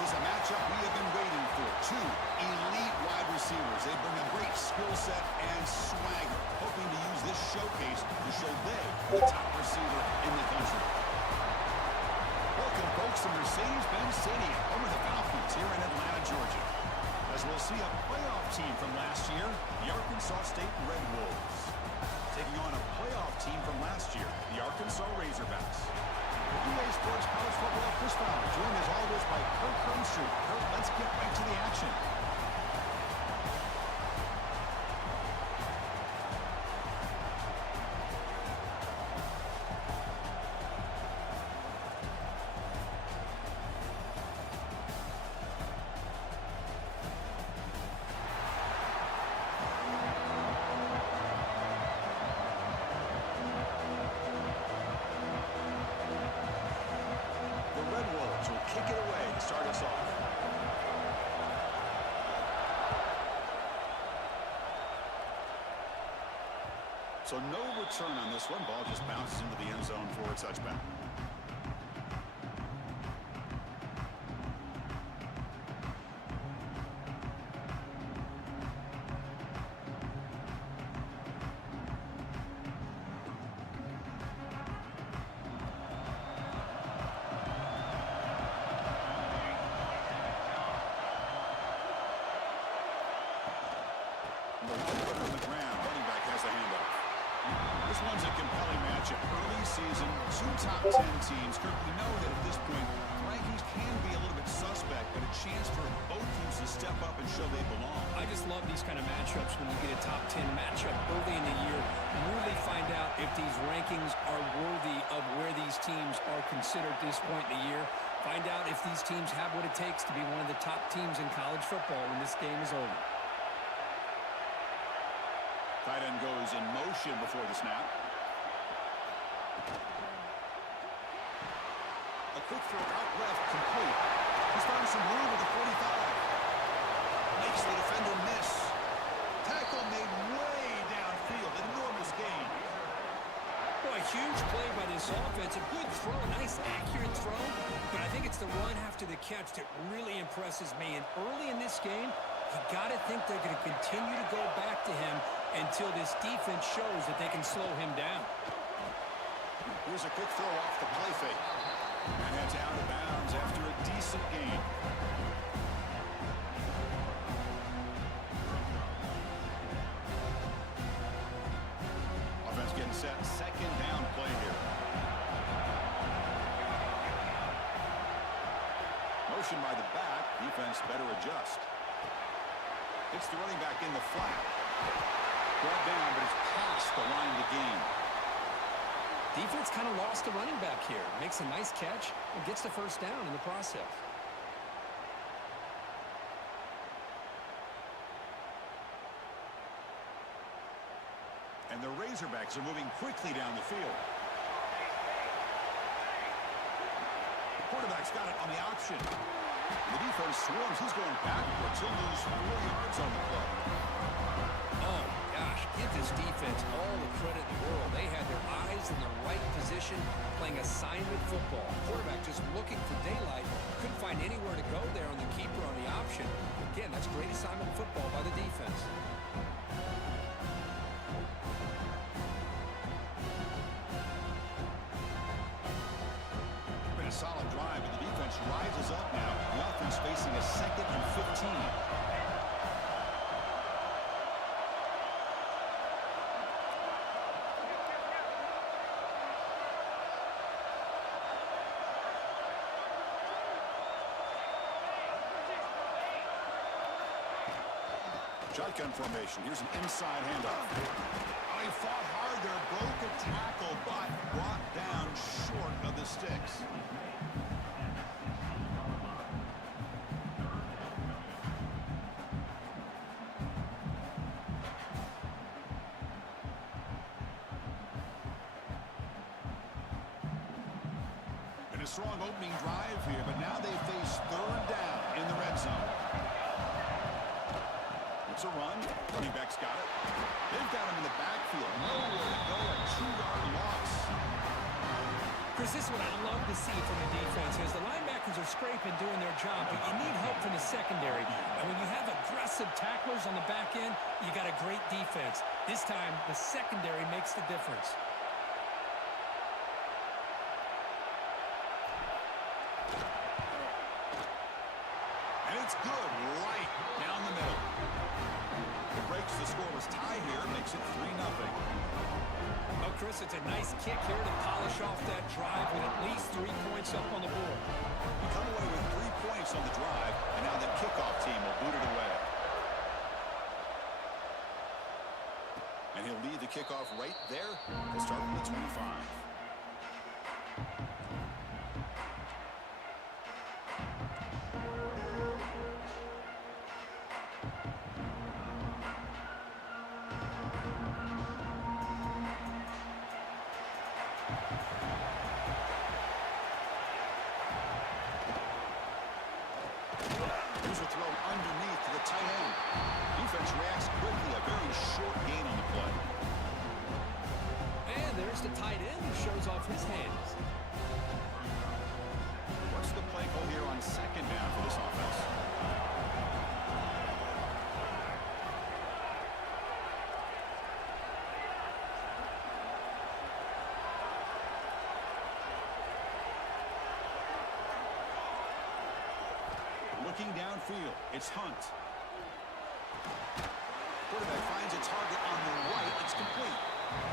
This is a matchup we have been waiting for. Two elite wide receivers. They bring a great skill set and swagger, hoping to use this showcase to show they the top receiver in the country. Welcome, folks, to Mercedes-Benz Stadium, home of the Falcons here in Atlanta, Georgia. As we'll see a playoff team from last year, the Arkansas State Red Wolves, taking on a playoff team from last year, the Arkansas Razorbacks. EA Sports College Football Chris Fowler, joined as always by Kirk Hermstreet. Kirk, let's get right to the action. Kick it away to start us off. So no return on this one. Ball just bounces into the end zone for a touchback. On the ground, running back has the handoff. This one's a compelling matchup. Early season, two top 10 teams. Kirk, we know that at this point, rankings can be a little bit suspect, but a chance for both teams to step up and show they belong. I just love these kind of matchups when you get a top 10 matchup early in the year. Really find out if these rankings are worthy of where these teams are considered at this point in the year. Find out if these teams have what it takes to be one of the top teams in college football when this game is over. Tight end goes in motion before the snap. A quick throw out left, complete. He's found some room at the 45. Makes the defender miss. Tackle made way downfield. Enormous gain. Boy, huge play by this offense. A good throw, a nice accurate throw. But I think it's the run after the catch that really impresses me. And early in this game, you got to think they're going to continue to go back to him until this defense shows that they can slow him down. Here's a quick throw off the play fake. And that's out of bounds after a decent gain. Offense getting set. Second down play here. Motion by the back. Defense better adjust. It's the running back in the flat. Brought down, but it's past the line to gain. Defense kind of lost the running back here. Makes a nice catch and gets the first down in the process. And the Razorbacks are moving quickly down the field. The quarterback's got it on the option. The defense swarms. He's going backwards. He'll lose 4 yards on the play. Oh, gosh, give this defense all the credit in the world. They had their eyes in the right position, playing assignment football. Quarterback just looking for daylight. Couldn't find anywhere to go there on the keeper on the option. Again, that's great assignment football by the defense. Been a solid drive, and the defense rises up now. The offense facing a 2nd and 15. Shotgun formation. Here's an inside handoff. Oh, he fought hard there, broke a tackle, but brought down short of the sticks. And a strong opening drive here, but now they face 3rd down in the red zone. It's a run. Running back's got it. They've got him in the backfield. Nowhere to go. A 2-yard loss. Chris, this is what I love to see from the defense. As the linebacker linebackers are scraping, doing their job, but you need help from the secondary. And when you have aggressive tacklers on the back end, you got a great defense. This time, the secondary makes the difference. And it's good right down the middle. It breaks the scoreless tie here, makes it 3-0. Well, Chris, it's a nice kick here to polish off that drive with at least 3 points up on the board. We come away with 3 points on the drive, and now the kickoff team will boot it away. And he'll lead the kickoff right there to start from the 25. Here's a throw underneath to the tight end. Defense reacts quickly, a very short gain on the play. And there's the tight end who shows off his hands. What's the play call here on second down for this offense? Looking downfield, it's Hunt. Quarterback finds a target on the right. It's complete.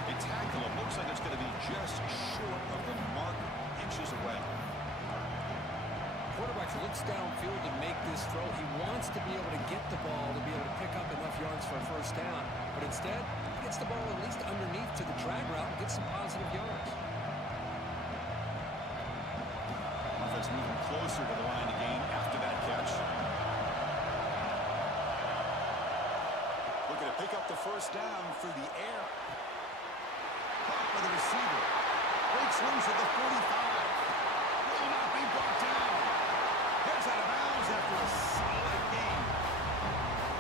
A tackle, it looks like it's going to be just short of the mark, inches away. Quarterback looks downfield to make this throw. He wants to be able to get the ball to be able to pick up enough yards for a first down. But instead, he gets the ball at least underneath to the drag route and gets some positive yards. Offense moving closer to the line of game after that catch. Looking to pick up the first down through the air. Caught by the receiver. Breaks loose at the 45. Will not be brought down. Heads out of bounds after a solid game.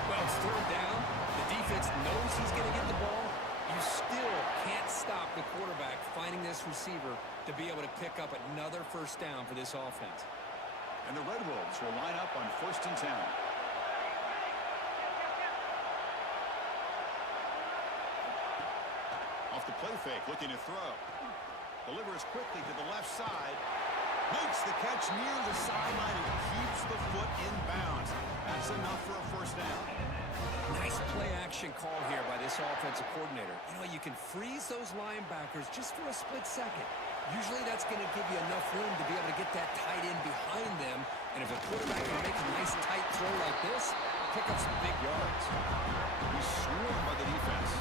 Well, it's third down. The defense knows he's going to get the ball. You still can't stop the quarterback finding this receiver to be able to pick up another first down for this offense. And the Red Wolves will line up on 1st and 10. Off the play fake, looking to throw. Delivers quickly to the left side. Makes the catch near the sideline and keeps the foot in bounds. That's enough for a first down. Nice play-action call here by this offensive coordinator. You know, you can freeze those linebackers just for a split second. Usually that's going to give you enough room to be able to get that tight end behind them. And if a quarterback can make a nice tight throw like this, pick up some big yards. He's swarmed by the defense.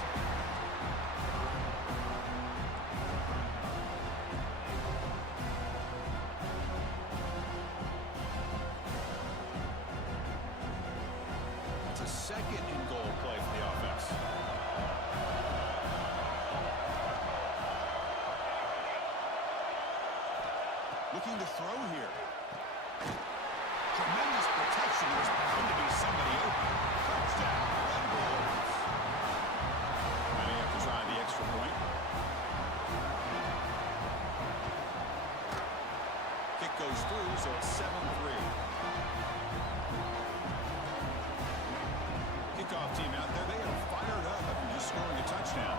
It's a second and goal play for the offense. Looking to throw here. Tremendous protection. There's bound to be somebody open. Touchdown, Red Wolves. And they have to try the extra point. Kick goes through, so it's 7-3. Kickoff team out there, they are fired up after just scoring a touchdown.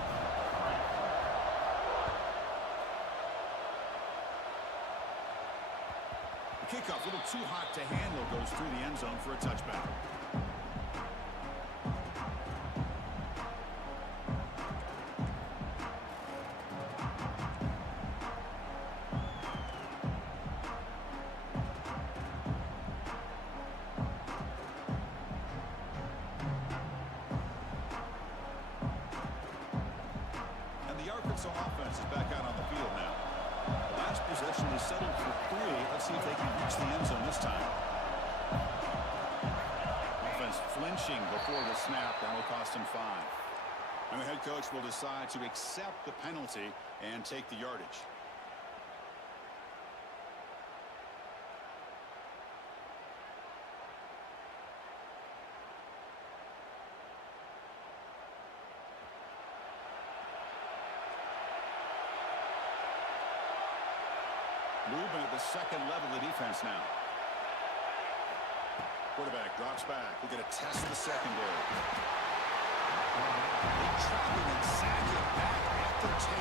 The kickoff, a little too hot to handle, goes through the end zone for a touchback. Arkansas offense is back out on the field now. The last possession is settled for 3. Let's see if they can reach the end zone this time. Offense flinching before the snap. That will cost him 5. And the head coach will decide to accept the penalty and take the yardage. Movement at the second level of the defense now. Quarterback drops back. We're going to test the secondary. They trap him and sack him back at the 10.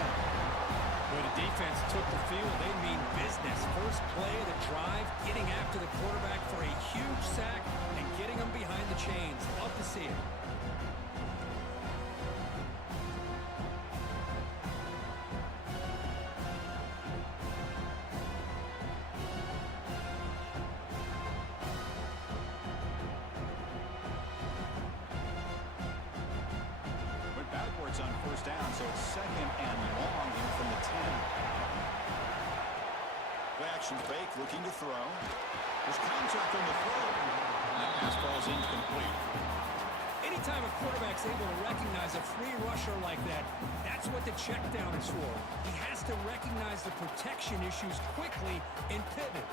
When the defense took the field, they mean business. First play of the drive, getting after the quarterback for a huge sack and getting him behind the chains. Love to see it. On first down, so it's second and long here from the 10. Play action fake, looking to throw. There's contact on the throw. And that pass falls incomplete. Anytime a quarterback's able to recognize a free rusher like that, that's what the check down is for. He has to recognize the protection issues quickly and pivot.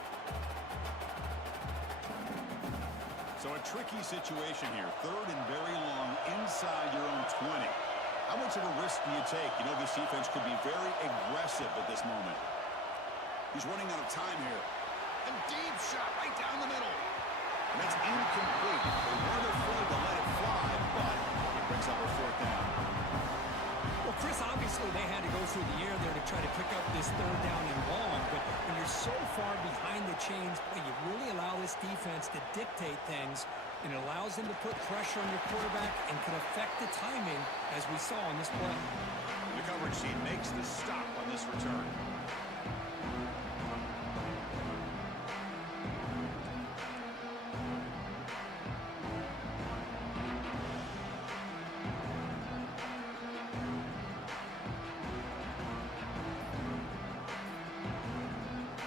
So a tricky situation here. Third and very long inside your own 20. How much of a risk do you take? You know this defense could be very aggressive at this moment. He's running out of time here. A deep shot right down the middle. And that's incomplete. They weren't afraid to let it fly, but it brings up a fourth down. Well, Chris, obviously they had to go through the air there to try to pick up this third down and long, but when you're so far behind the chains, you really allow this defense to dictate things. And it allows them to put pressure on your quarterback and can affect the timing, as we saw on this play. The coverage team makes the stop on this return.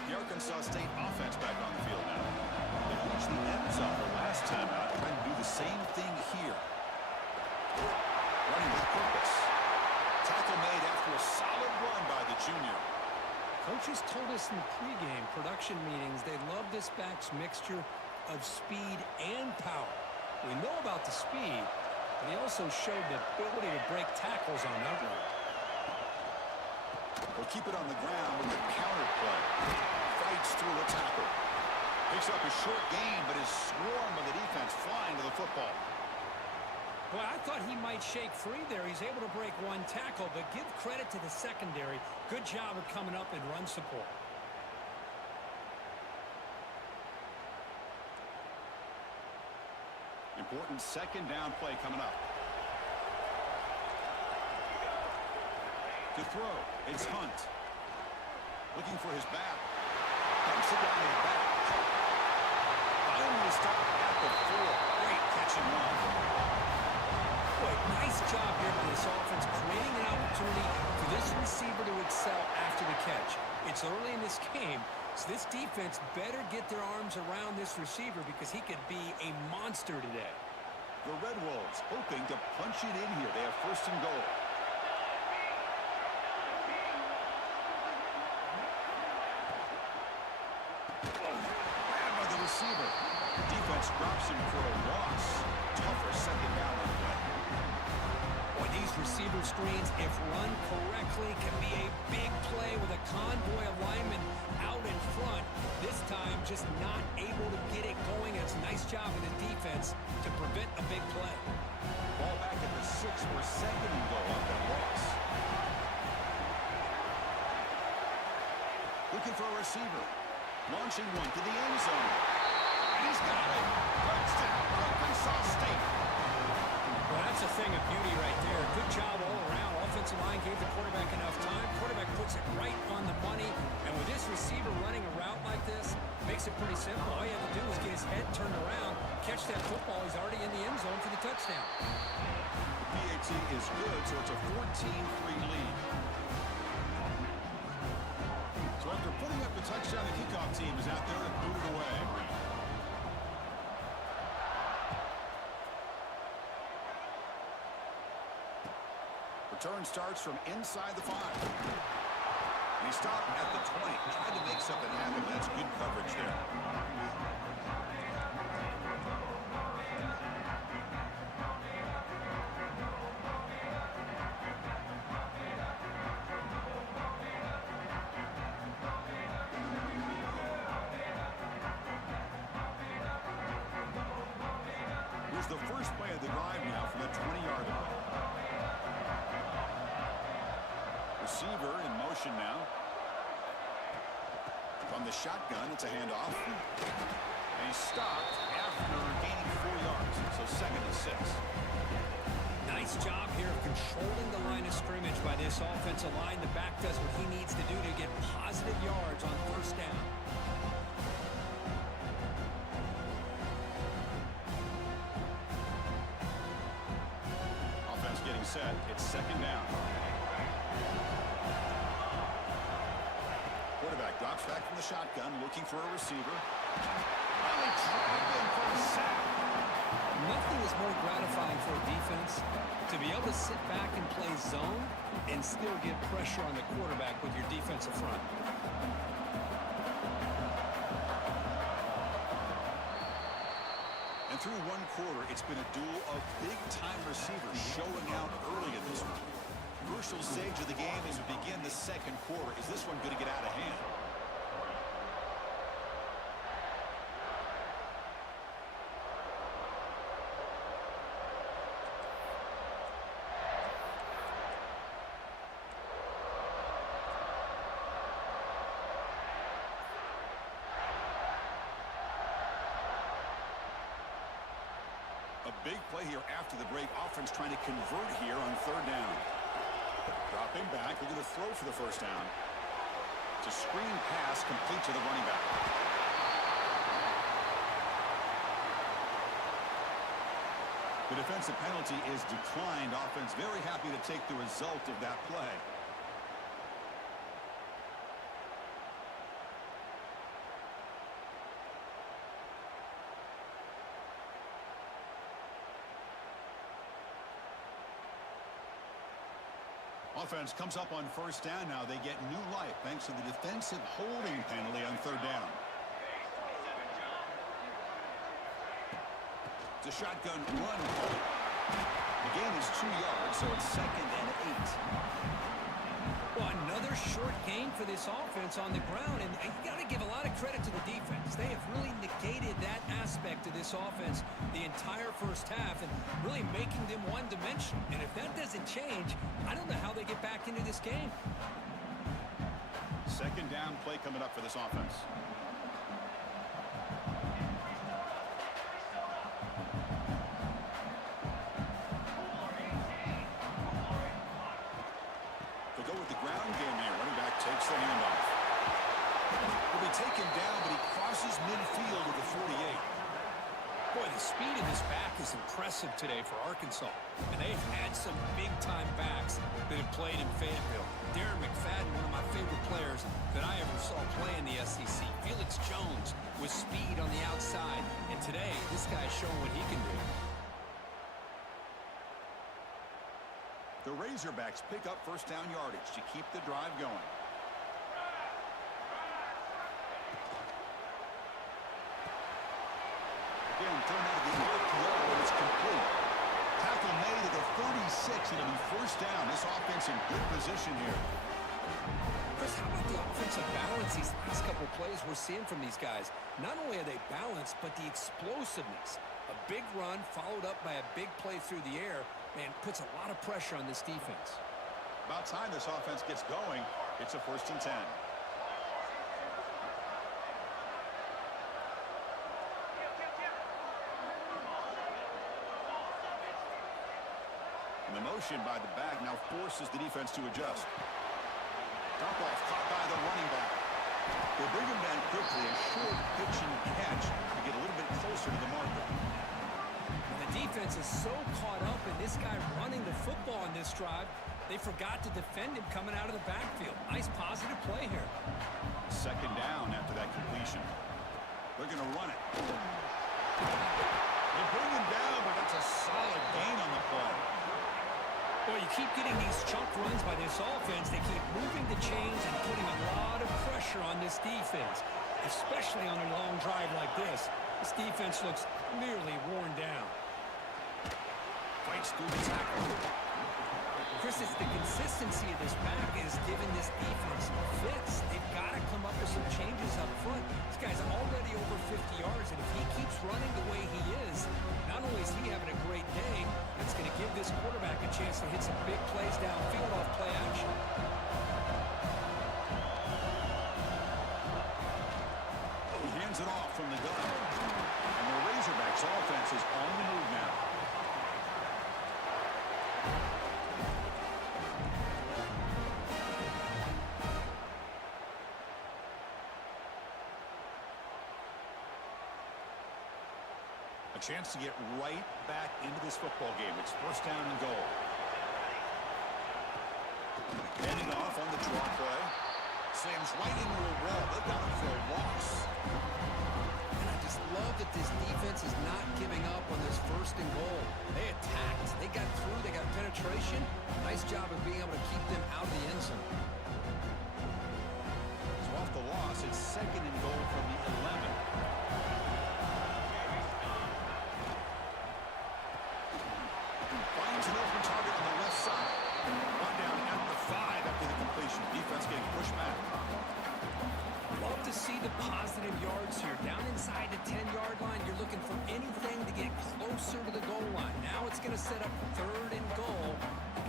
The Arkansas State offense back on the field now. They reached the end zone the last time out. Trying to do the same thing here. Running with purpose. Tackle made after a solid run by the junior. Coaches told us in the pregame production meetings they love this back's mixture of speed and power. We know about the speed, but he also showed the ability to break tackles on that run. We'll keep it on the ground with the counter play. Fights through a tackle. Picks up a short gain, but is swarmed by the defense flying to the football. Boy, I thought he might shake free there. He's able to break one tackle, but give credit to the secondary. Good job of coming up and run support. Important second down play coming up. To throw, it's Hunt. Looking for his back. Dumps it down his back. Finally stop at the 4. Great catch and run. Boy, nice job here by this offense, creating an opportunity for this receiver to excel after the catch. It's early in this game, so this defense better get their arms around this receiver because he could be a monster today. The Red Wolves hoping to punch it in here. They have first and goal. Grabbed by the receiver. Defense drops him for a loss. Tougher second down on the play. Boy, these receiver screens, if run correctly, can be a big play with a convoy of linemen out in front. This time, just not able to get it going. It's a nice job of the defense to prevent a big play. Ball back at the 6 for second and goal up that loss. Looking for a receiver. Launching one to the end zone. He's got it. Touchdown, Arkansas State. Well, that's a thing of beauty right there. Good job all around. Offensive line gave the quarterback enough time. Quarterback puts it right on the money. And with this receiver running a route like this, makes it pretty simple. All you have to do is get his head turned around, catch that football. He's already in the end zone for the touchdown. PAT is good, so it's a 14-3 lead. So after putting up the touchdown, the kickoff team is out there to boot it away. Return starts from inside the 5. And he stopped at the 20. Tried to make something happen. That's good coverage there. Here's the first play of the drive now from the 20-yard line. Receiver in motion now. From the shotgun, it's a handoff. And he's stopped after gaining 4 yards. So 2nd and 6. Nice job here of controlling the line of scrimmage by this offensive line. The back does what he needs to do to get positive yards on 1st down. Offense getting set. It's 2nd down. Quarterback drops back from the shotgun, looking for a receiver. Finally dragged in for a sack. Nothing is more gratifying for a defense to be able to sit back and play zone and still get pressure on the quarterback with your defensive front. And through 1 quarter, it's been a duel of big-time receivers showing out early in this one. Crucial stage of the game as we begin the 2nd quarter. Is this one going to get out of hand? A big play here after the break. Offense trying to convert here on 3rd down. Dropping back, looking to throw for the 1st down. It's a screen pass complete to the running back. The defensive penalty is declined. Offense very happy to take the result of that play. Offense comes up on 1st down now. They get new life thanks to the defensive holding penalty on 3rd down. It's a shotgun run. The gain is 2 yards, so it's 2nd and 8. Well, another short gain for this offense on the ground, and you got to give a lot of credit to the defense. They have really negated that aspect of this offense the entire 1st half and really making them one-dimensional. And if that doesn't change, I don't know how they get back into this game. 2nd down play coming up for this offense. They'll go with the ground game here. Running back takes the handoff. Will be taken down, but he crosses midfield at the 48. Boy, the speed of this back is impressive today for Arkansas. And they've had some big-time backs that have played in Fayetteville. Darren McFadden, one of my favorite players that I ever saw play in the SEC. Felix Jones with speed on the outside. And today, this guy is showing what he can do. The Razorbacks pick up 1st down yardage to keep the drive going. Again, thrown out of the RPO, and it's complete. Tackle made at the 36, and it'll be 1st down. This offense in good position here. Chris, how about the offensive balance these last couple plays we're seeing from these guys? Not only are they balanced, but the explosiveness. A big run followed up by a big play through the air, man, puts a lot of pressure on this defense. About time this offense gets going. It's a 1st and 10. And the motion by the back now forces the defense to adjust. Dump off caught by the running back. They bring him down quickly. A short pitch and catch to get a little bit closer to the marker. The defense is so caught up in this guy running the football on this drive, they forgot to defend him coming out of the backfield. Nice positive play here. 2nd down after that completion. They're going to run it. They bring him down, but that's a solid gain on the play. Well, you keep getting these chunk runs by this offense. They keep moving the chains and putting a lot of pressure on this defense, especially on a long drive like this. This defense looks nearly worn down. Fights through the tackle. Chris, it's the consistency of this pack is giving this defense fits. They've got to come up with some changes up front. This guy's already over 50 yards, and if he keeps running the way he is, not only is he having a great day, it's going to give this quarterback a chance to hit some big plays downfield off play action. He hands it off from the gun. And the Razorbacks offense is on the move now. A chance to get right back into this football game. It's first down and goal. Handing off on the draw play. Slams right into a wall. They got him for a loss. And I just love that this defense is not giving up on this first and goal. They attacked. They got through. They got penetration. Nice job of being able to keep them out of the end zone. So off the loss, it's second and goal from the 11. Finds an open target on the left side. One down at the 5 after the completion. Defense getting pushed back. Love to see the positive yards here. Down inside the 10-yard line, you're looking for anything to get closer to the goal line. Now it's going to set up third and goal.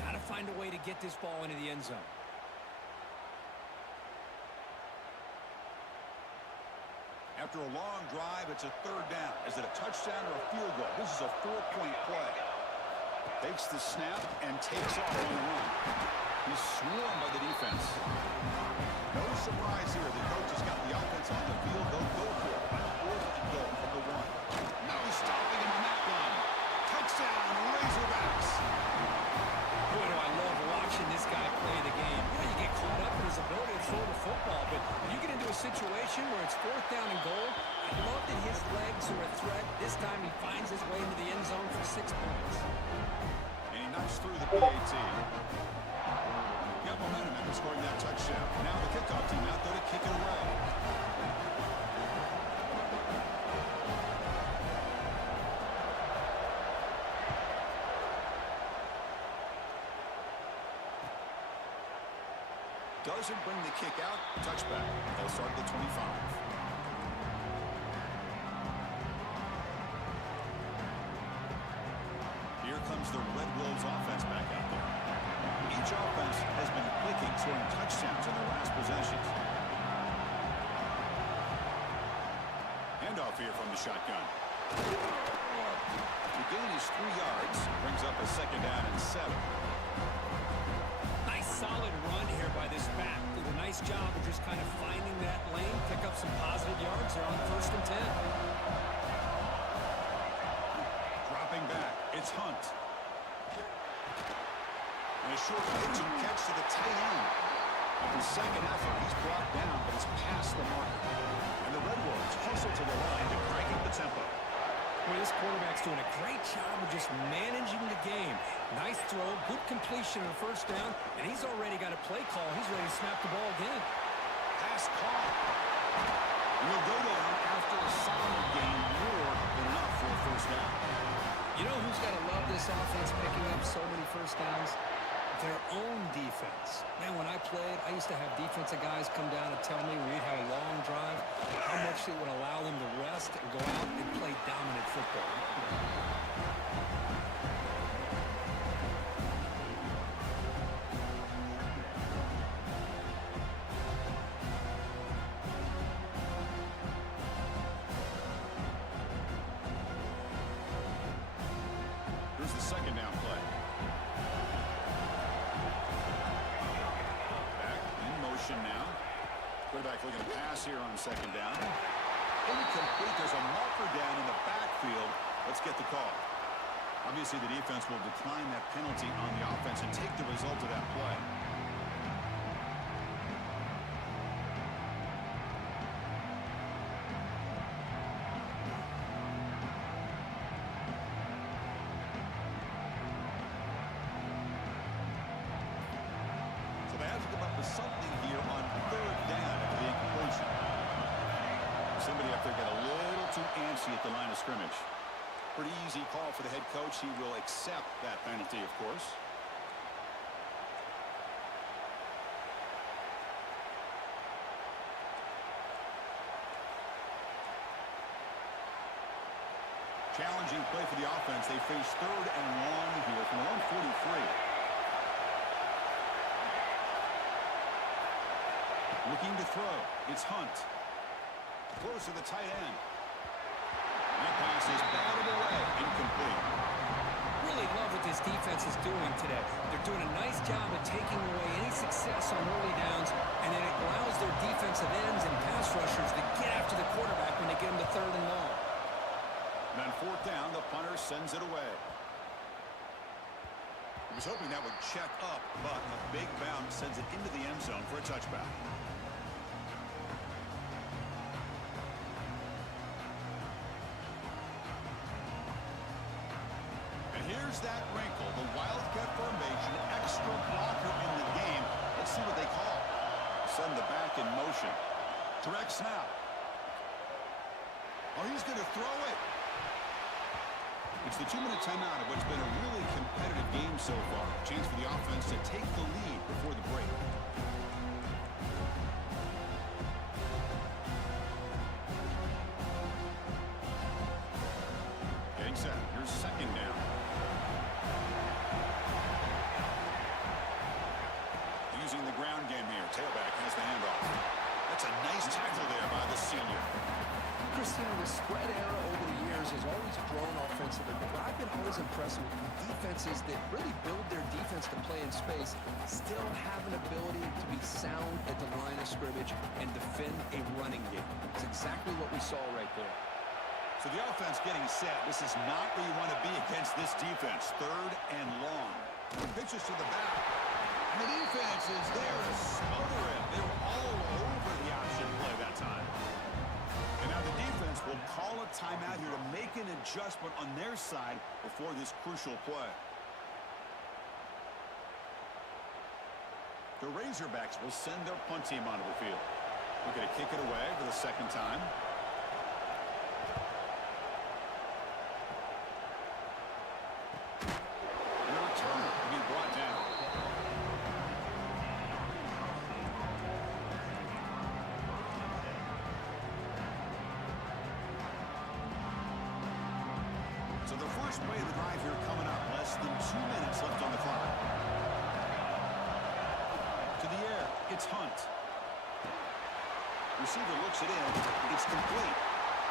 Got to find a way to get this ball into the end zone. After a long drive, it's a third down. Is it a touchdown or a field goal? This is a 4-point play. Takes the snap and takes off on the run. He's swarmed by the defense. No surprise here. The coach has got the offense on the field. They'll go for it. Fourth and goal from the 1. No stopping him on that one. Touchdown, Razorbacks. Boy, do I love watching this guy play the game. You know, you get caught up in his ability to throw the football, but when you get into a situation where it's fourth down and goal, I love that his legs are a threat. This time he finds his way into the end zone for 6 points. And he knocks through the PAT. Got momentum after scoring that touchdown. Now the kickoff team out there to kick it away. Doesn't bring the kick out. Touchback. They'll start at the 25. Here comes the Red Wolves offense back out there. Each offense has been clicking, scoring touchdowns in their last possessions. Handoff here from the shotgun. The gain is 3 yards. Brings up a second down and 7. Nice solid run here by this back. Did a nice job of just kind of finding that lane, pick up some positive yards there on first and 10. Dropping back, it's Hunt. And a short pitch and catch to the tight end. After second effort, he's brought down, but it's past the mark. And the Red Wolves hustle to the line to crank up the tempo. Well, this quarterback's doing a great job of just managing the game. Nice throw, good completion on the first down, and he's already got a play call. He's ready to snap the ball again. Pass call. Will go down after a solid gain, more than enough for a first down. You know who's got to love this offense picking up so many first downs? Their own defense. Man, when I played, I used to have defensive guys come down and tell me we'd have a long drive, how much it would allow them to rest and go out and play dominant football. Here's the second down play. Now. Quarterback looking to pass here on second down. Incomplete. There's a marker down in the backfield. Let's get the call. Obviously, the defense will decline that penalty on the offense and take the result of that play. So they have to come up with something here on third down after the incompletion. Somebody up there got a little too antsy at the line of scrimmage. Pretty easy call for the head coach. He will accept that penalty, of course. Challenging play for the offense. They face third and long here from their own 43. Looking to throw. It's Hunt. Close to the tight end. That pass is batted away. Incomplete. Really love what this defense is doing today. They're doing a nice job of taking away any success on early downs, and it allows their defensive ends and pass rushers to get after the quarterback when they get him to third and long. And on fourth down, the punter sends it away. He was hoping that would check up, but a big bounce sends it into the end zone for a touchback. And here's that wrinkle, the Wildcat formation, extra blocker in the game. Let's see what they call. Send the back in motion. Direct snap. Oh, he's going to throw it. It's the 2-minute timeout of what's been a really competitive game so far. Chance for the offense to take the lead before the break. Getting set. Here's second down. Using the ground game here. Tailback has the handoff. That's a nice tackle there by the senior. Christian, the spread era over the years has always grown offensively, but what I've been always impressed with defenses that really build their defense to play in space still have an ability to be sound at the line of scrimmage and defend a running game. It's exactly what we saw right there. So the offense getting set. This is not where you want to be against this defense. Third and long. Pitches to the back. And the defense is there to smother it. They were all over the option play that time. And now the defense will call a timeout here to make an adjustment on their side before this crucial play. The Razorbacks will send their punt team onto the field. We're going to kick it away for the second time. And the return will be brought down. So the first play of the drive here coming up. Less than 2 minutes left on the clock. To the air. It's Hunt. Receiver looks it in. It's complete.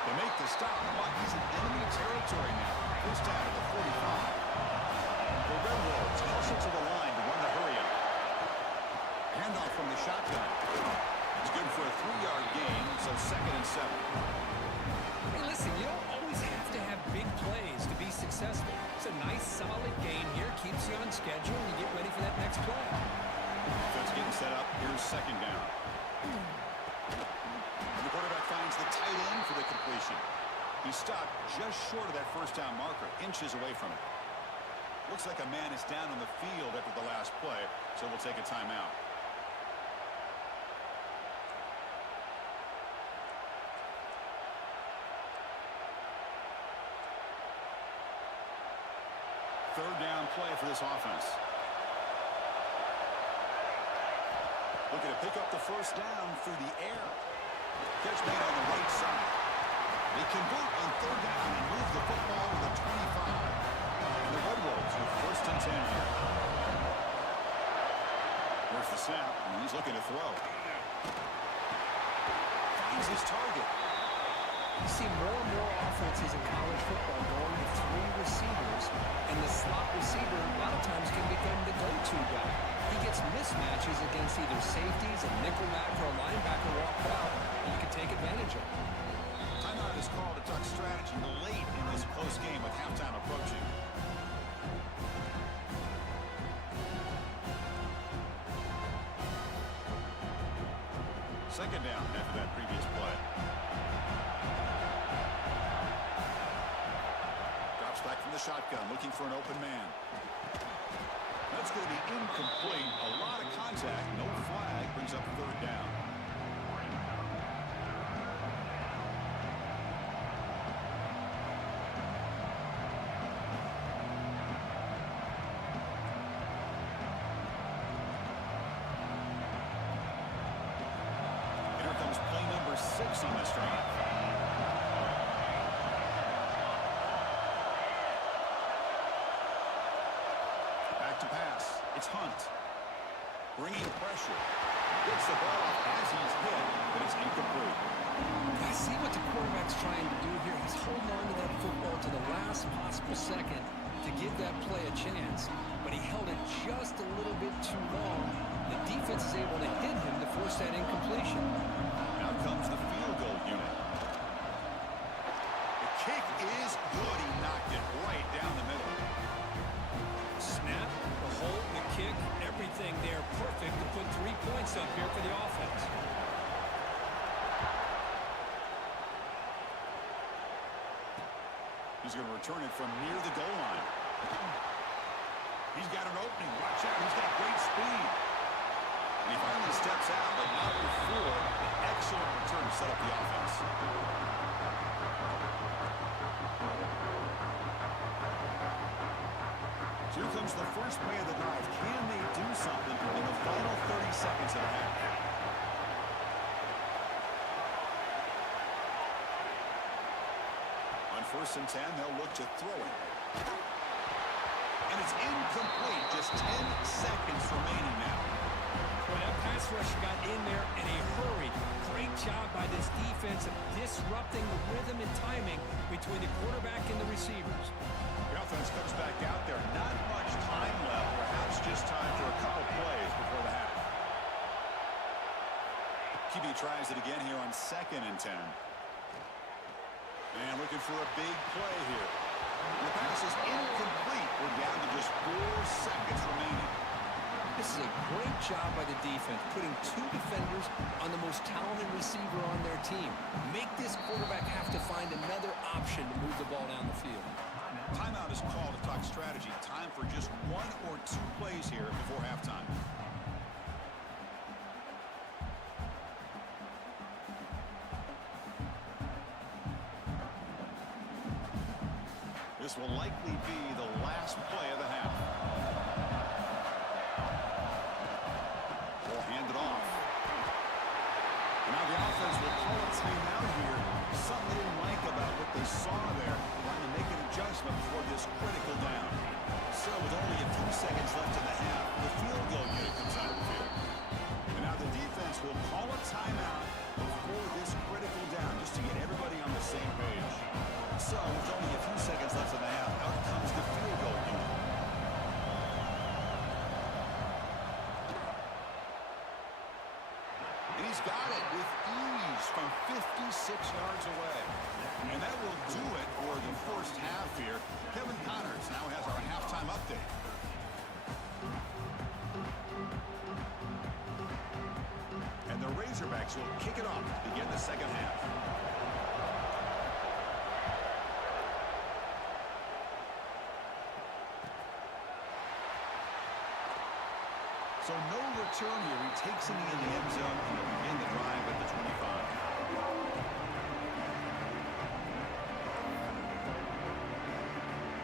They make the stop, but he's in enemy territory now. First down at the 45. The Red Wolves hustle to the line to run the hurry up. Handoff from the shotgun. It's good for a 3-yard gain, so 2nd and 7. Hey, listen, you don't always have to have big plays to be successful. It's a nice, solid gain here. Keeps you on schedule, and you get ready for that next play. Defense getting set up. Here's second down. The quarterback finds the tight end for the completion. He stopped just short of that first down marker, inches away from it. Looks like a man is down on the field after the last play, so we'll take a timeout. Third down play for this offense. Looking to pick up the first down through the air. Catch made on the right side. They convert on third down and move the football to the 25. And the Red Wolves with first and 10 here. There's the snap, and he's looking to throw. Finds his target. You see more and more offenses in college football going to 3 receivers, and the slot receiver a lot of times can become the go-to guy. He gets mismatches against either safeties, a nickelback, or a linebacker walk out, and you can take advantage of it. Timeout is called to talk strategy late in this close game with halftime approaching. Second down after that previous play. Drops back from the shotgun, looking for an open man. That's going to be incomplete. A lot of contact, no flag, brings up third down. Here comes play number 6 on this drive. quarterback to pass. It's Hunt. Bringing pressure. Gets the ball off as he's hit, but it's incomplete. I see what the quarterback's trying to do here. He's holding on to that football to the last possible second to give that play a chance, but he held it just a little bit too long. The defense is able to hit him to force that incompletion. Now comes the field goal unit. The kick is good. He knocked it right down the middle. Snap, the hold, the kick, everything there perfect to put 3 points up here for the offense. He's going to return it from near the goal line. He's got an opening. Watch out. He's got great speed. And he finally steps out, but not before an excellent return to set up the offense. Here comes the first play of the drive. Can they do something in the final 30 seconds of the half? On 1st and 10, they'll look to throw it. And it's incomplete. Just 10 seconds remaining now. Well, that pass rusher got in there in a hurry. Great job by this defense of disrupting the rhythm and timing between the quarterback and the receivers. The offense comes back out there. Not much time left. Perhaps just time for a couple plays before the half. QB tries it again here on 2nd and 10. And looking for a big play here. The pass is incomplete. We're down to just 4 seconds remaining. This is a great job by the defense, putting 2 defenders on the most talented receiver on their team. Make this quarterback have to find another option to move the ball down the field. Timeout is called to talk strategy. Time for just 1 or 2 plays here before halftime. This will likely be the last play of the half. They'll hand it off. Now the offense will call a timeout here. Something they didn't like about what they saw there. Trying to make an adjustment before this critical down. So with only a few seconds left in the half, the field goal unit comes out of the field. And now the defense will call a timeout before this critical down, just to get everybody on the same page. So with only a few seconds left in the half, out comes the field goal unit. And he's got it with ease from 56 yards away. And that will do it for the first half here. Kevin Connors now has our halftime update. And the Razorbacks will kick it off to begin the second half. So no return here. He takes it in the end zone and will begin the drive at the 25.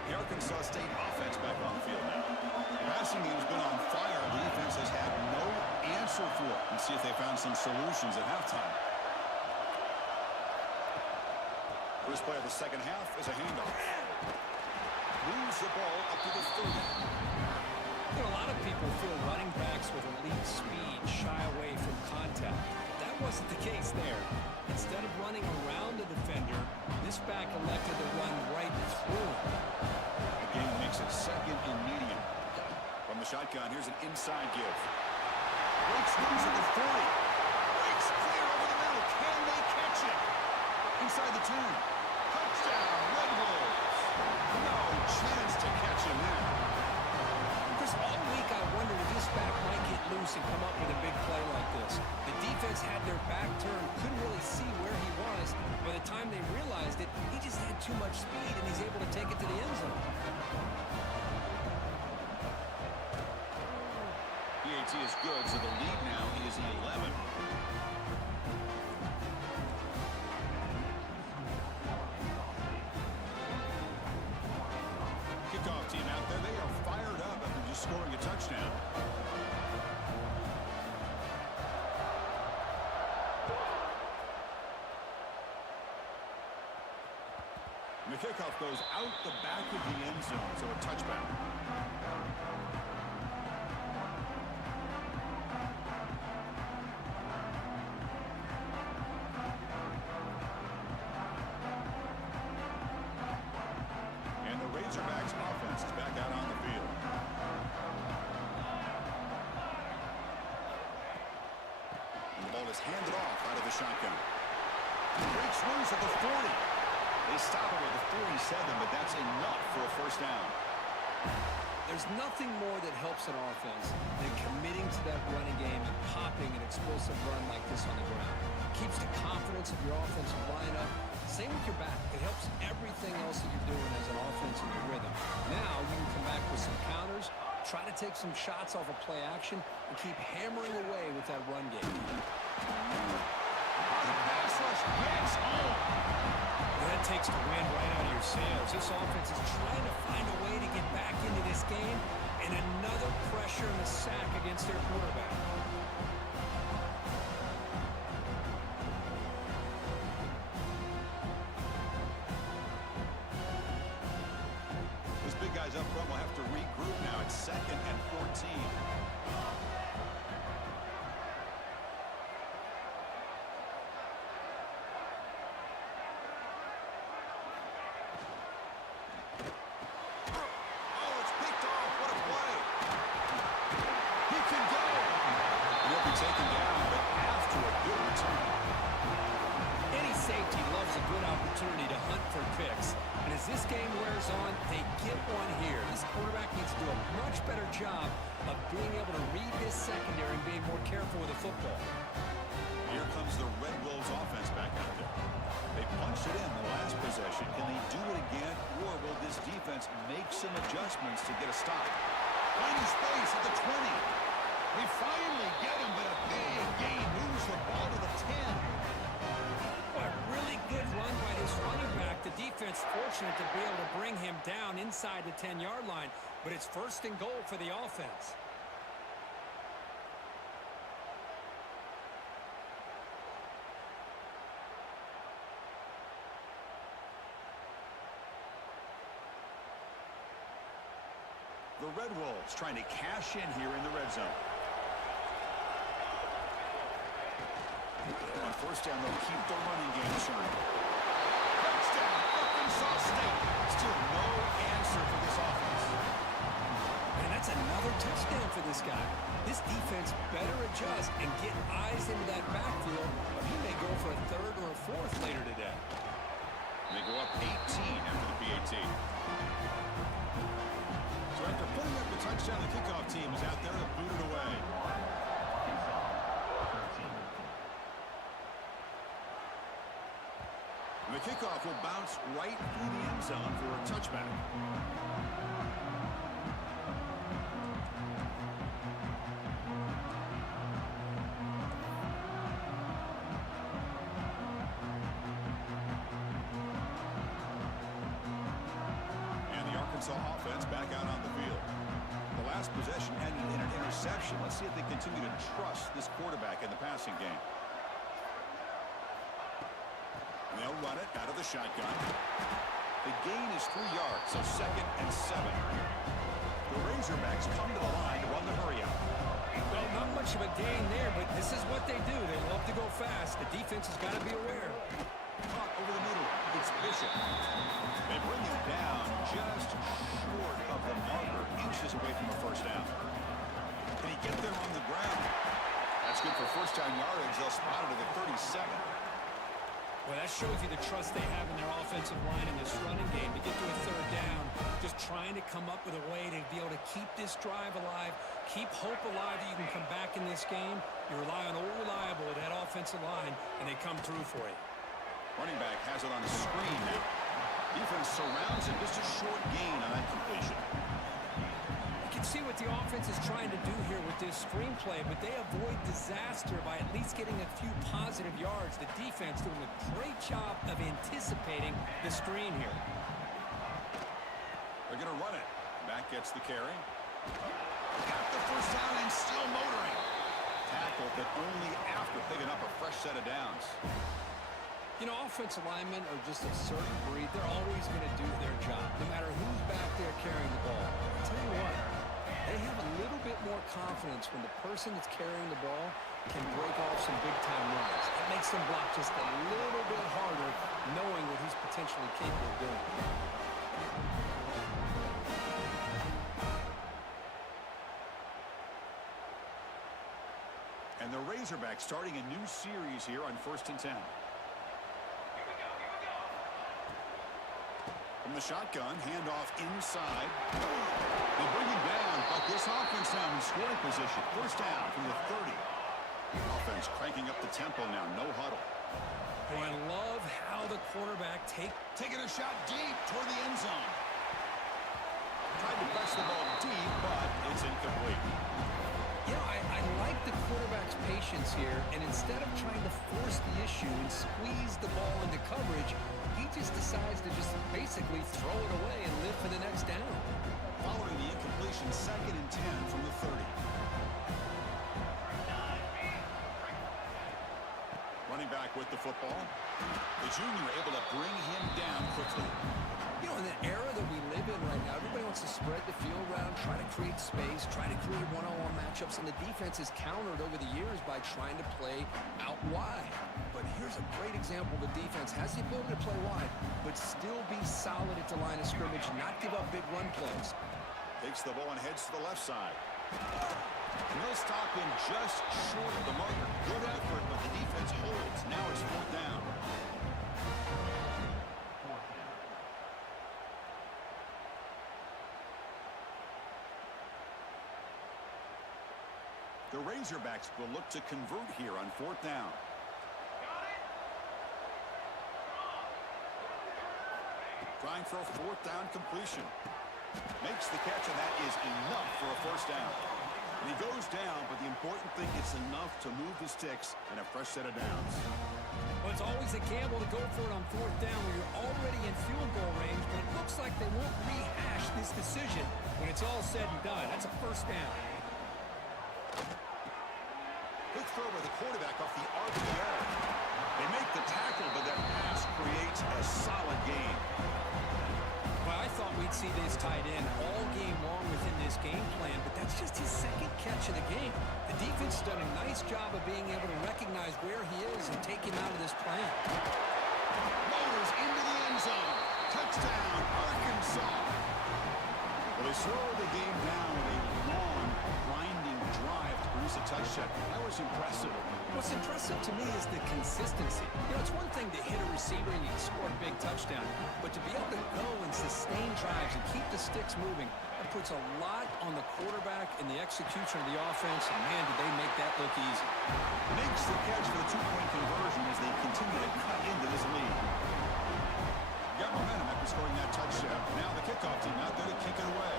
The Arkansas State offense back on the field now. The passing game's been on fire. The defense has had no answer for it. Let's see if they found some solutions at halftime. First play of the second half is a handoff. Moves the ball up to the 30. You know, a lot of people feel running backs with elite speed shy away from contact. That wasn't the case there. Instead of running around the defender, this back elected to run right through him. Again, makes it 2nd and medium. From the shotgun, here's an inside give. Breaks loose at the 40. Breaks clear over the middle. Can they catch it? Inside the 2. Touchdown, Red Wolves. No chance to catch him there. Chris, all week I wondered if this back might get loose and come up with a big play like this. The defense had their back turned, couldn't really see where he was. By the time they realized it, he just had too much speed, and he's able to take it to the end zone. PAT is good, so the lead now is 11. Kickoff team out there, they are fired up after just scoring a touchdown. And the kickoff goes out the back of the end zone, so a touchback. is handed off out of the shotgun. Breaks loose at the 40. They stop it with the 47, but that's enough for a first down. There's nothing more that helps an offense than committing to that running game and popping an explosive run like this on the ground. Keeps the confidence of your offensive lineup. Same with your back. It helps everything else that you're doing as an offense in your rhythm. Now you can come back with some counters, try to take some shots off of play action, and keep hammering away with that run game. The pass rush hits home. That takes the wind right out of your sails. This offense is trying to find a way to get back into this game, and another pressure and a sack against their quarterback. Those big guys up front will have to regroup now. It's 2nd and 14. Taken down, but after a good return. Any safety loves a good opportunity to hunt for picks. And as this game wears on, they get one here. This quarterback needs to do a much better job of being able to read this secondary and being more careful with the football. Here comes the Red Wolves offense back out there. They punched it in the last possession. Can they do it again, or will this defense make some adjustments to get a stop? Finding space at the 20. They finally get him, but a big gain moves the ball to the 10. A really good run by this running back. The defense fortunate to be able to bring him down inside the 10-yard line, but it's 1st and goal for the offense. The Red Wolves trying to cash in here in the red zone. On 1st down, they'll keep the running game showing. Touchdown, Arkansas State. Still no answer for this offense. And that's another touchdown for this guy. This defense better adjust and get eyes into that backfield, or he may go for a 3rd or a 4th later today. They go up 18 after the PAT. So after putting up the touchdown, the kickoff team is out there to boot it away. The kickoff will bounce right through the end zone for a touchback. And the Arkansas offense back out on the field. The last possession ended in an interception. Let's see if they continue to trust this quarterback in the passing game. And they'll run it out of the shotgun. The gain is 3 yards, so 2nd and 7. The Razorbacks come to the line to run the hurry-up. Well, not much of a gain there, but this is what they do. They love to go fast. The defense has got to be aware. Caught over the middle. It's Bishop. They bring him down just short of the marker, inches away from a first down. Can he get there on the ground? That's good for first down yardage. They'll spot it at the 37. Well, that shows you the trust they have in their offensive line in this running game to get to a 3rd down, just trying to come up with a way to be able to keep this drive alive, keep hope alive that you can come back in this game. You rely on Old Reliable with that offensive line, and they come through for you. Running back has it on the screen now. Defense surrounds him. Just a short gain on that completion. You can see what the offense is trying to do here with this screenplay, but they avoid disaster by at least getting a few positive yards. The defense doing a great job of anticipating the screen here. They're going to run it. Back gets the carry. Got the first down and still motoring. Tackle, but only after picking up a fresh set of downs. You know, offensive linemen are just a certain breed. They're always going to do their job, no matter who's back there carrying the ball. I'll tell you what, they have a little bit more confidence when the person that's carrying the ball can break off some big-time runs. It makes them block just a little bit harder, knowing what he's potentially capable of doing. And the Razorbacks starting a new series here on 1st and 10. From the shotgun, handoff inside. They bring him down, but this offense now in scoring position. First down from the 30. Offense cranking up the tempo now, no huddle. Oh, I love how the quarterback taking a shot deep toward the end zone. Tried to press the ball deep, but it's incomplete. You know, I like the quarterback's patience here, and instead of trying to force the issue and squeeze the ball into coverage, he just decides to just basically throw it away and live for the next down. Following the incompletion, 2nd and 10 from the 30. Running back with the football. The junior able to bring him down quickly. You know, in the era that we live in right now, everybody wants to spread the field around, try to create space, try to create one-on-one matchups, and the defense is countered over the years by trying to play out wide. But here's a great example. The defense has the ability to play wide, but still be solid at the line of scrimmage, not give up big run plays. Takes the ball and heads to the left side. And they'll stop him just short of the marker. Good effort, but the defense holds. Now it's 4th down. The Razorbacks will look to convert here on 4th down. Trying for a 4th down completion. Makes the catch, and that is enough for a 1st down. And he goes down, but the important thing is enough to move the sticks and a fresh set of downs. Well, it's always a gamble to go for it on 4th down when you're already in field goal range, but it looks like they won't rehash this decision when it's all said and done. That's a 1st down. Quick throw by the quarterback off the RPO. They make the tackle, but that pass creates a solid gain. Well, I thought we'd see this tied in all game long within this game plan, but that's just his 2nd catch of the game. The defense has done a nice job of being able to recognize where he is and take him out of this plan. Motors into the end zone. Touchdown, Arkansas. Well, they slow the game down with a long, grinding drive to produce a touchdown. That was impressive. What's impressive to me is the consistency. You know, it's one thing to hit a receiver and you score a big touchdown, but to be able to go and sustain drives and keep the sticks moving, that puts a lot on the quarterback and the execution of the offense, and man, did they make that look easy. Makes the catch for the 2-point conversion as they continue to cut into this lead. Got momentum after scoring that touchdown. Now the kickoff team out there to kick it away.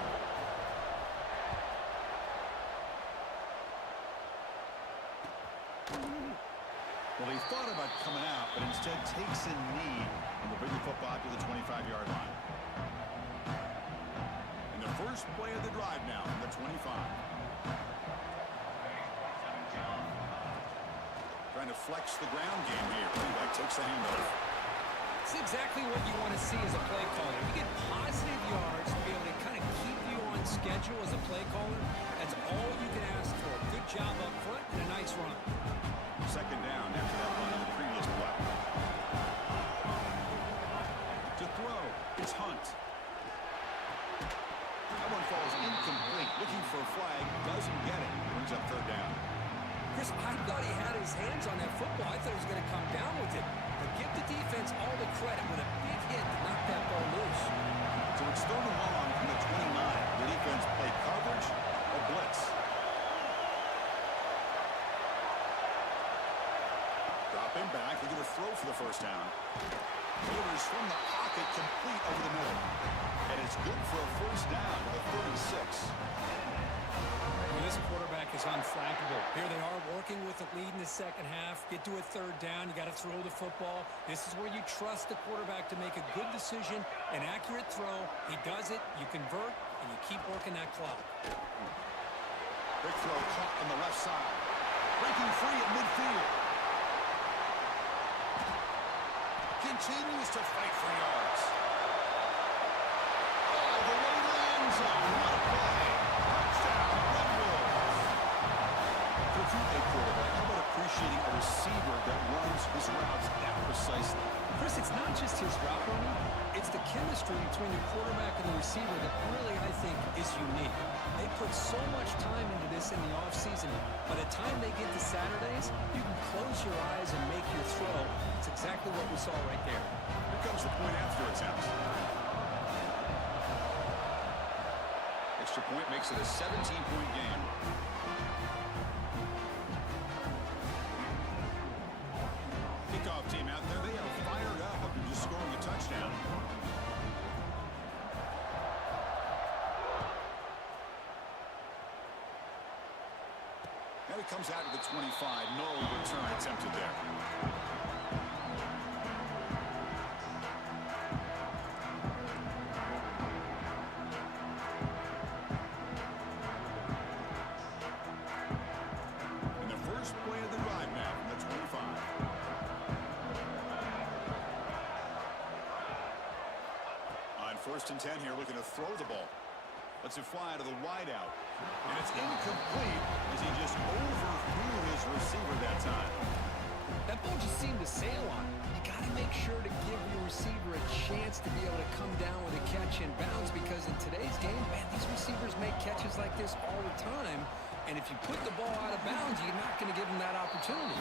Well, he thought about coming out, but instead takes a knee and will bring the football to the 25-yard line. And the first play of the drive now from the 25. Trying to flex the ground game here. Running back takes the handoff. It's exactly what you want to see as a play caller. You get positive yards to be able to kind of keep you on schedule as a play caller. That's all you can ask for. Good job up front and a nice run. 2nd down after that run on the previous play. To throw, it's Hunt. That one falls incomplete. Looking for a flag, doesn't get it. Brings up 3rd down. Chris, I thought he had his hands on that football. I thought he was going to come down with it. But give the defense all the credit with a big hit to knock that ball loose. So it's 3rd and long from the 29. The defense play coverage or blitz. Dropping back, they're going to throw for the 1st down. Delivers from the pocket, complete over the middle. And it's good for a 1st down to the 36. Well, this quarterback is unflappable. Here they are working with the lead in the 2nd half. Get to a 3rd down. You got to throw the football. This is where you trust the quarterback to make a good decision, an accurate throw. He does it, you convert, and you keep working that clock. Quick throw caught on the left side. Breaking free at midfield. Continues to fight for yards. All the way to the end zone. What a play. Touchdown, Red Wolves. For a quarterback, how about appreciating a receiver that runs his routes that precisely. Chris, it's not just his route running. It's the chemistry between the quarterback and the receiver that really, I think, is unique. They put so much time into this in the offseason. By the time they get to Saturdays, you can close your eyes and make your throw. It's exactly what we saw right there. Here comes the point after attempt. Extra point makes it a 17-point game. Kickoff team out there. They are fired up after just scoring a touchdown. Now he comes out to the 25. No return attempted there. And the first play of the drive now from the 25. On 1st and 10 here, looking to throw the ball. Lets it fly to the wideout. And it's incomplete as he just overthrew his receiver that time. That ball just seemed to sail on him. You got to make sure to give your receiver a chance to be able to come down with a catch in bounds, because in today's game, man, these receivers make catches like this all the time. And if you put the ball out of bounds, you're not going to give them that opportunity.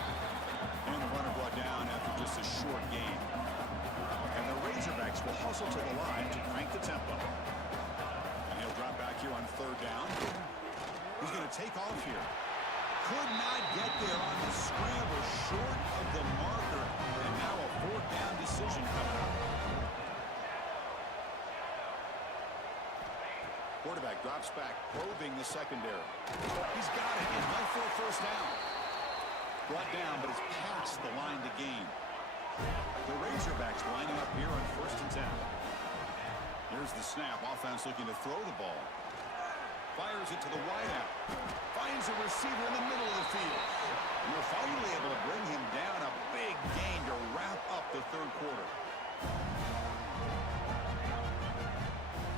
And the runner brought down after just a short gain. And the Razorbacks will hustle to the line to crank the tempo. Drop back here on 3rd down. He's going to take off here. Could not get there on the scramble, short of the marker. And now a 4th down decision coming up. Quarterback drops back, probing the secondary. He's got it. He's right for a 1st down. Brought down, but it's past the line to gain. The Razorbacks lining up here on 1st and 10. Here's the snap. Offense looking to throw the ball. Fires it to the wideout. Finds a receiver in the middle of the field. And we're finally able to bring him down. A big gain to wrap up the 3rd quarter.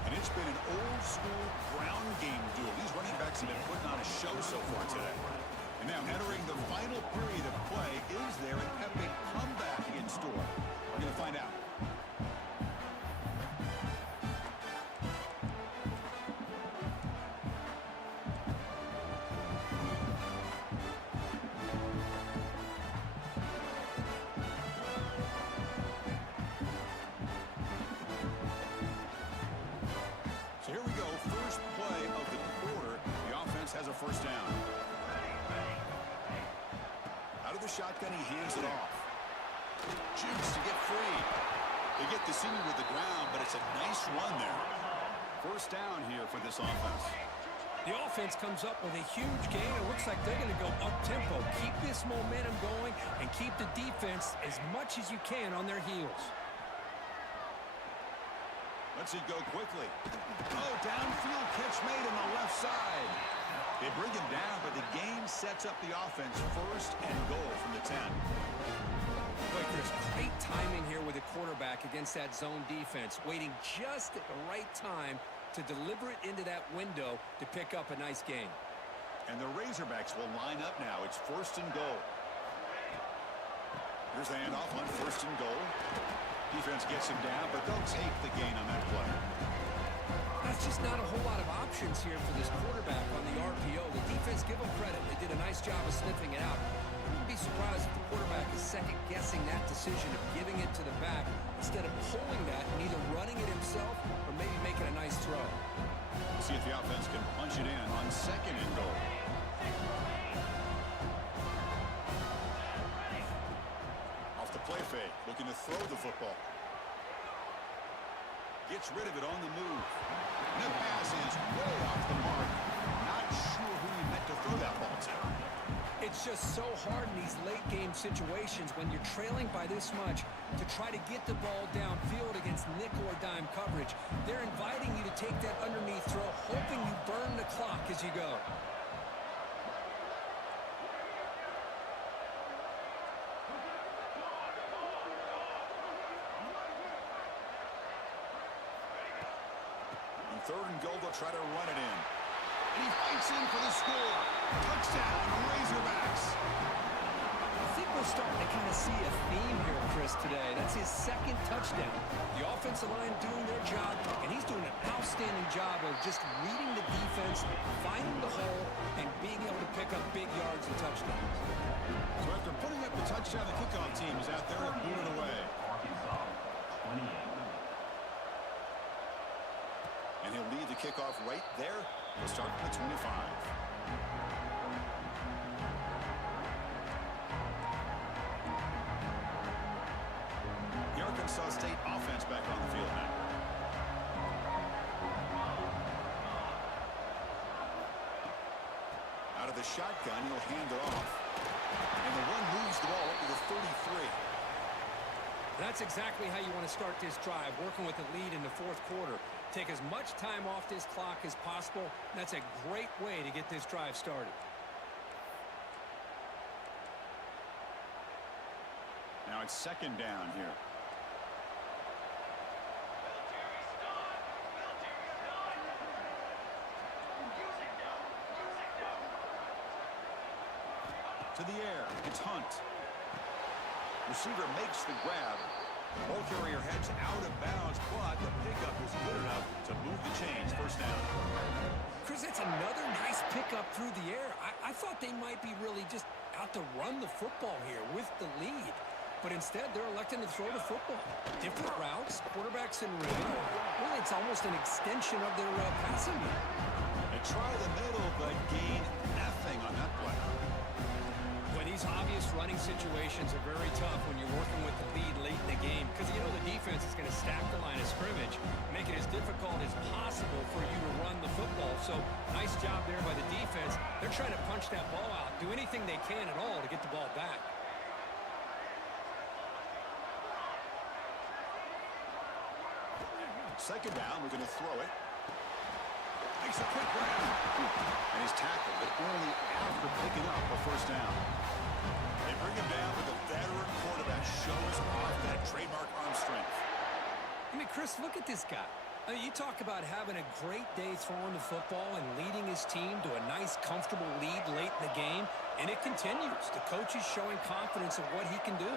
And it's been an old-school ground game duel. These running backs have been putting on a show so far today. And now entering the final period of play, is there an epic comeback in store? We're going to find out. Has a 1st down. Out of the shotgun, he hands it off. Jukes to get free. They get the senior with the ground, but it's a nice run there. 1st down here for this offense. The offense comes up with a huge gain. It looks like they're going to go up-tempo. Keep this momentum going and keep the defense as much as you can on their heels. Lets it go quickly. Oh, downfield catch made on the left side. They bring him down, but the game sets up the offense 1st and goal from the 10. Boy, Chris, great timing here with the quarterback against that zone defense, waiting just at the right time to deliver it into that window to pick up a nice gain. And the Razorbacks will line up now. It's 1st and goal. Here's the handoff on 1st and goal. Defense gets him down, but they'll take the gain on that play. That's just not a whole lot of options here for this quarterback on the RPO. The defense, give them credit. They did a nice job of sniffing it out. I wouldn't be surprised if the quarterback is second-guessing that decision of giving it to the back instead of pulling that and either running it himself or maybe making a nice throw. See if the offense can punch it in on 2nd and goal. Off the play fake, looking to throw the football. Gets rid of it on the move. And the pass is way off the mark. Not sure who he meant to throw that ball to. It's just so hard in these late-game situations when you're trailing by this much to try to get the ball downfield against nickel or dime coverage. They're inviting you to take that underneath throw, hoping you burn the clock as you go. On 3rd and goal, they'll try to run it in. And he fights in for the score. Touchdown, Razorbacks. think we're starting to kind of see a theme here, Chris, today. That's his second touchdown. The offensive line doing their job, and he's doing an outstanding job of just reading the defense, finding the hole, and being able to pick up big yards and touchdowns. So after putting up the touchdown, the kickoff team is out there and moving away. And he'll lead the kickoff right there. He'll start from the 25. The Arkansas State offense back on the field now. Out of the shotgun, he'll hand it off. And the run moves the ball up to the 33. That's exactly how you want to start this drive, working with the lead in the fourth quarter. Take as much time off this clock as possible. That's a great way to get this drive started. Now it's second down here. To the air, it's Hunt. Receiver makes the grab. Ball carrier heads out of bounds, but the pickup is good enough to move the chains. First down. Chris, that's another nice pickup through the air. I thought they might be really just out to run the football here with the lead. But instead, they're electing to throw the football. Different routes, quarterbacks in rhythm. Really, it's almost an extension of their passing game. They try the middle, but gain nothing on that play. Well, these obvious running situations are very tough when you're working with the lead late in the game because you know the defense is going to stack the line of scrimmage, make it as difficult as possible for you to run the football. So nice job there by the defense. They're trying to punch that ball out, do anything they can at all to get the ball back. Second down, we're going to throw it. Makes a quick grab. And he's tackled, but only after picking up a first down. They bring him down with a veteran quarterback. Shows off that trademark arm strength. I mean, Chris, look at this guy. I mean, you talk about having a great day throwing the football and leading his team to a nice, comfortable lead late in the game, and it continues. The coach is showing confidence of what he can do.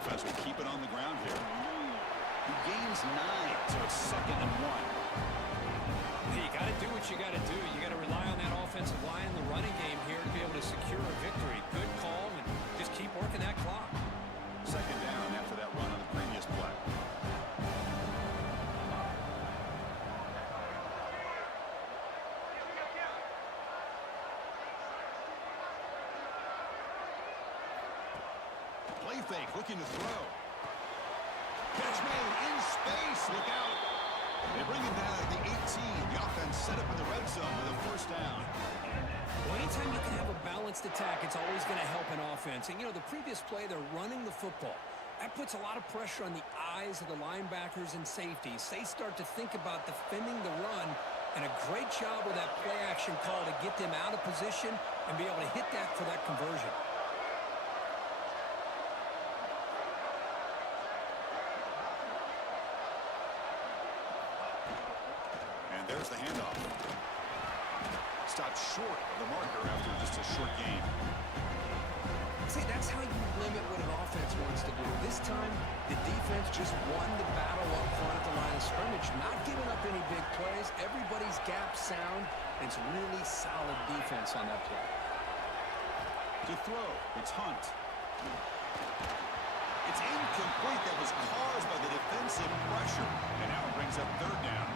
Offense will keep it on the ground here. He gains 9, so it's second and 1. You got to do what you got to do. You got to rely on that offensive line in the running game here to be able to secure a victory. Good call, and just keep working that clock. Second down after that run on the previous play. Play fake, looking to throw. Catch made in space. Look out. They bring him down at the 18. The offense set up in the red zone with a first down. Well, anytime you can have a balanced attack, it's always going to help an offense. And, you know, the previous play, they're running the football. That puts a lot of pressure on the eyes of the linebackers and safeties. They start to think about defending the run, and a great job with that play action call to get them out of position and be able to hit that for that conversion. There's the handoff. Stopped short of the marker after just a short game. See, that's how you limit what an offense wants to do. This time, the defense just won the battle up front at the line of scrimmage, not giving up any big plays. Everybody's gap sound, and it's really solid defense on that play. To throw, it's Hunt. It's incomplete. That was caused by the defensive pressure, and now it brings up third down.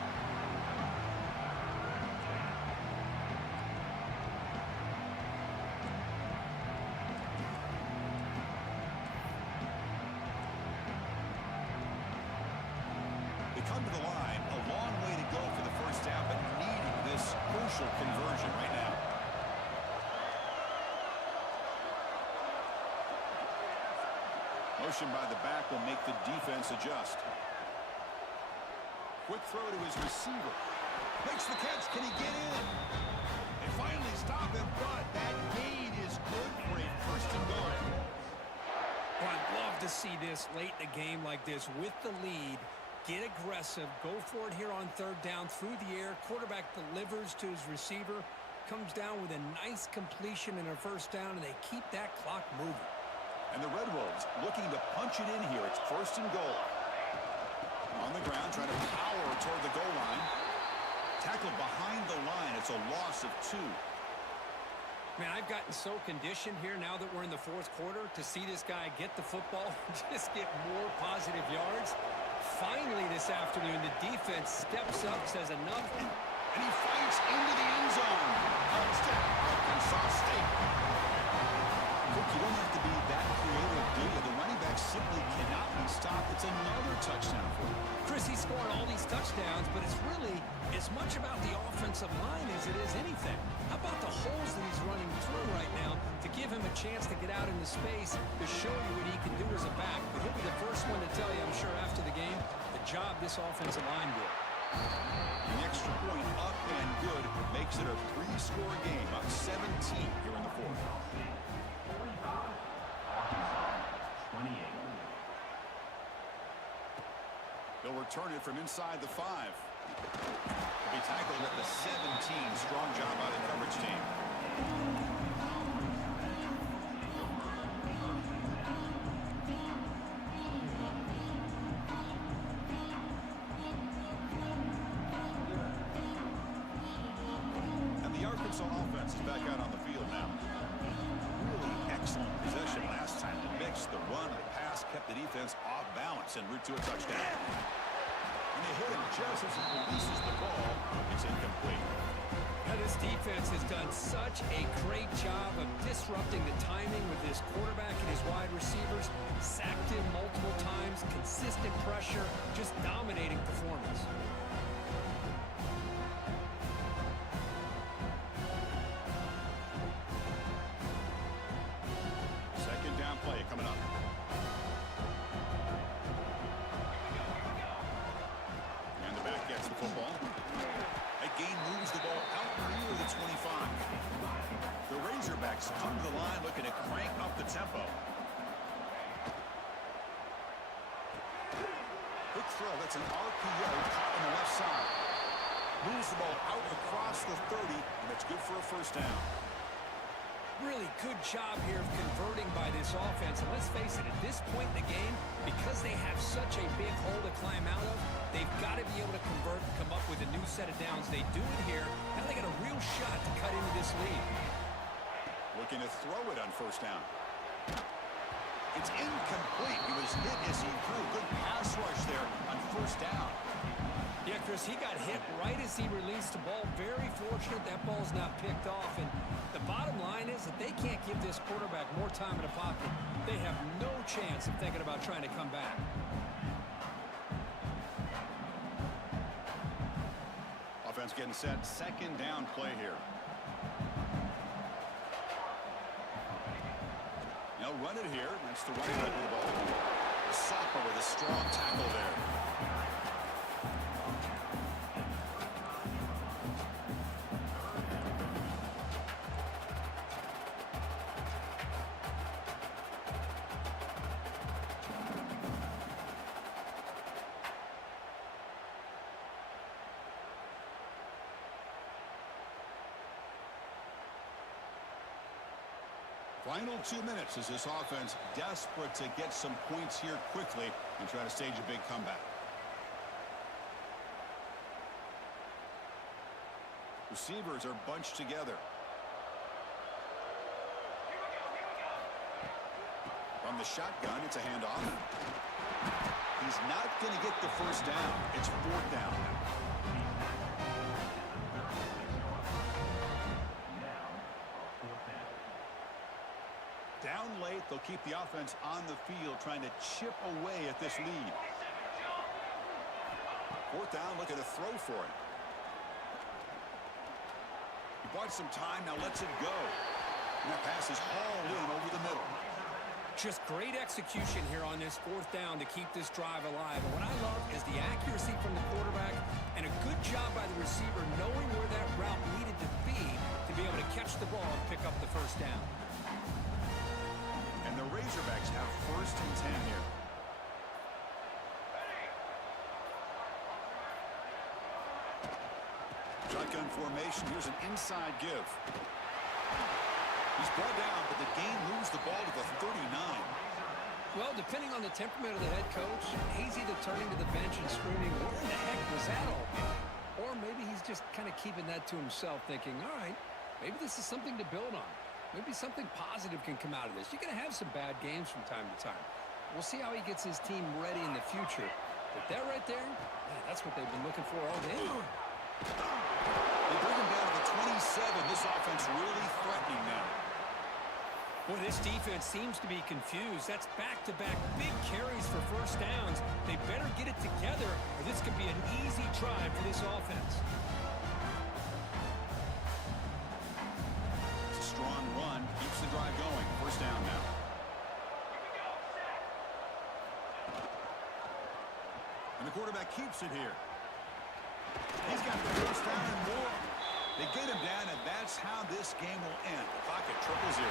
Come to the line, a long way to go for the first down, but needing this crucial conversion right now. Motion by the back will make the defense adjust. Quick throw to his receiver. Makes the catch. Can he get in? They finally stop him, but that gain is good for a first and goal. Well, I'd love to see this late in a game like this with the lead. Get aggressive. Go for it here on third down through the air. Quarterback delivers to his receiver. comes down with a nice completion and a first down, and they keep that clock moving. And the Red Wolves looking to punch it in here. It's 1st and goal. On the ground, trying to power toward the goal line. Tackled behind the line. It's a loss of 2. Man, I've gotten so conditioned here now that we're in the 4th quarter to see this guy get the football and just get more positive yards. Finally this afternoon, the defense steps up, says enough. And he fights into the end zone. Touchdown, Arkansas State. Look, you don't have to be that creative, do you? The running back simply cannot be stopped. It's another touchdown for him. Chris, he's scoring all these touchdowns, but it's really as much about the offensive line as it is anything. How about the holes that he's running through right now to give him a chance to get out into space to show you what he can do as a back? But he'll be the first one to tell you, I'm sure, after the game, the job this offensive line did. An extra point up and good makes it a 3-score game, up 17 here in the 4th. They'll return it from inside the 5. He'll be tackled at the 17. Strong job by the coverage team. And the Arkansas offense is back out on the field now. Really excellent possession last time. The mix, the run, the pass kept the defense off balance en route to a touchdown. And they hit him just as he releases the ball. It's incomplete. Now, this defense has done such a great job of disrupting the timing with his quarterback and his wide receivers. Sacked him multiple times, consistent pressure, just dominating performance. Second down play coming up. And the back gets the football. That gain moves the ball out near the 25. The Razorbacks come to the line looking to crank up the tempo. Quick throw. That's an RPO caught on the left side. Moves the ball out across the 30, and that's good for a first down. Really good job here of converting by this offense. And let's face it, at this point in the game, because they have such a big hole to climb out of, they've got to be able to convert and come up with a new set of downs. They do it here. Now they got a real shot to cut into this lead. Looking to throw it on first down. It's incomplete. He was hit as he threw. Good pass rush there on first down. Yeah, Chris, he got hit right as he released the ball. Very fortunate that ball's not picked off. And the bottom line is that they can't give this quarterback more time in the pocket. They have no chance of thinking about trying to come back. Offense getting set. Second down play here. They'll run it here. That's the running back with the ball. Sopper with a strong tackle there. Final 2 minutes as this offense desperate to get some points here quickly and try to stage a big comeback. Receivers are bunched together. From the shotgun, it's a handoff. He's not going to get the first down. It's 4th down. Down late, they'll keep the offense on the field trying to chip away at this lead. 4th down, looking to throw for it. He bought some time, now lets it go. And that pass is hauled in over the middle. Just great execution here on this 4th down to keep this drive alive. And what I love is the accuracy from the quarterback and a good job by the receiver knowing where that route needed to be able to catch the ball and pick up the first down. And the Razorbacks have 1st and 10 here. Shotgun formation. Here's an inside give. He's brought down, but the game moves the ball to the 39. Well, depending on the temperament of the head coach, he's either turning to the bench and screaming, "Where the heck was that all?" Or maybe he's just kind of keeping that to himself, thinking, all right, maybe this is something to build on. Maybe something positive can come out of this. You're going to have some bad games from time to time. We'll see how he gets his team ready in the future. But that right there, man, that's what they've been looking for all game. They bring him down to the 27. This offense really threatening now. Boy, this defense seems to be confused. That's back-to-back big carries for first downs. They better get it together, or this could be an easy drive for this offense. It's a strong run. Keeps the drive going. First down now. And the quarterback keeps it here. He's got the first down and more. They get him down, and that's how this game will end. The pocket 0-0.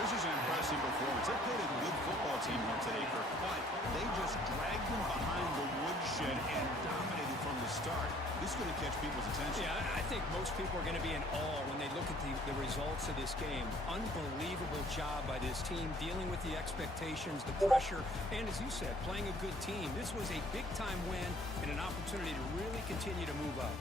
This is an impressive performance. They played a good football team here today, Kirk, but they just dragged them behind the woodshed and dominated from the start. This is going to catch people's attention. Yeah, I think most people are going to be in awe when they look at the results of this game. Unbelievable job by this team, dealing with the expectations, the pressure, and as you said, playing a good team. This was a big-time win and an opportunity to really continue to move up.